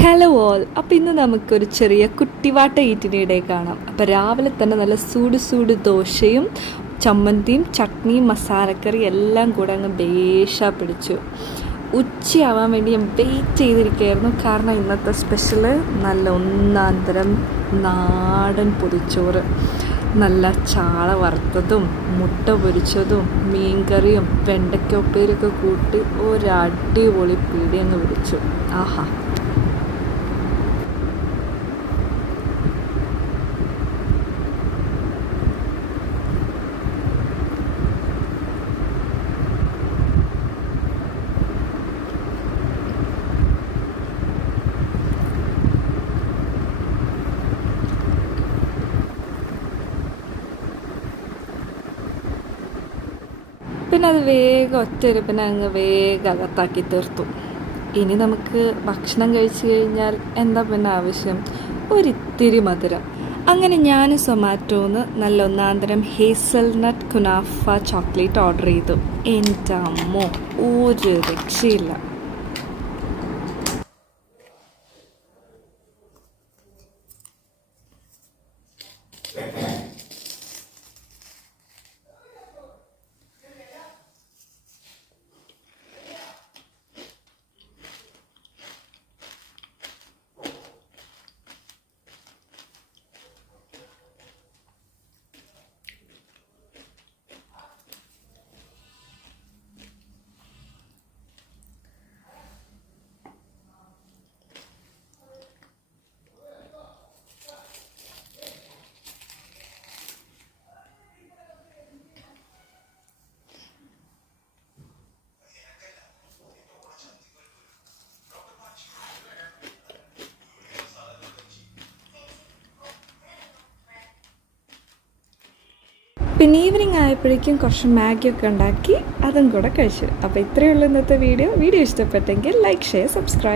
Hello all. അപ്പോൾ ഇന്ന് നമുക്കൊരു ചെറിയ കുട്ടിവാട്ട ഈറ്റിനിടെ കാണാം. അപ്പോൾ രാവിലെ തന്നെ നല്ല സൂട് ദോശയും ചമ്മന്തിയും ചട്നിയും മസാലക്കറി എല്ലാം കൂടെ അങ്ങ് പിടിച്ചു. ഉച്ചയാവാൻ വേണ്ടി ഞാൻ വെയിറ്റ് ചെയ്തിരിക്കുകയായിരുന്നു. കാരണം ഇന്നത്തെ സ്പെഷ്യൽ നല്ല ഒന്നാന്തരം നാടൻ പൊതിച്ചോറ്, നല്ല ചാള വറുത്തതും മുട്ട പൊരിച്ചതും മീൻകറിയും വെണ്ടയ്ക്ക ഉപ്പേരിയൊക്കെ കൂട്ടി ഒരടിപൊളി പീടി അങ്ങ് പിടിച്ചു. ആഹാ. പിന്നെ അത് വേഗം ഒറ്റയിരുപ്പിനെ അങ്ങ് വേഗം അകത്താക്കി തീർത്തു. ഇനി നമുക്ക് ഭക്ഷണം കഴിച്ചു കഴിഞ്ഞാൽ എന്താ പിന്നെ ആവശ്യം, ഒരിത്തിരി മധുരം. അങ്ങനെ ഞാൻ സൊമാറ്റോന്ന് നല്ല ഒന്നാന്തരം ഹേസൽനട്ട് കുനാഫ ചോക്ലേറ്റ് ഓർഡർ ചെയ്തു. എൻ്റെ അമ്മോ, ഒരു രക്ഷയില്ല. പിന്നെ ഈവനിങ് ആയപ്പോഴേക്കും കുറച്ച് മാഗിയൊക്കെ ഉണ്ടാക്കി അതും കൂടെ കഴിച്ചു. അപ്പോൾ ഇത്രയേ ഉള്ളൂ ഇന്നത്തെ വീഡിയോ. ഇഷ്ടപ്പെട്ടെങ്കിൽ ലൈക്ക്, ഷെയർ, സബ്സ്ക്രൈബ്.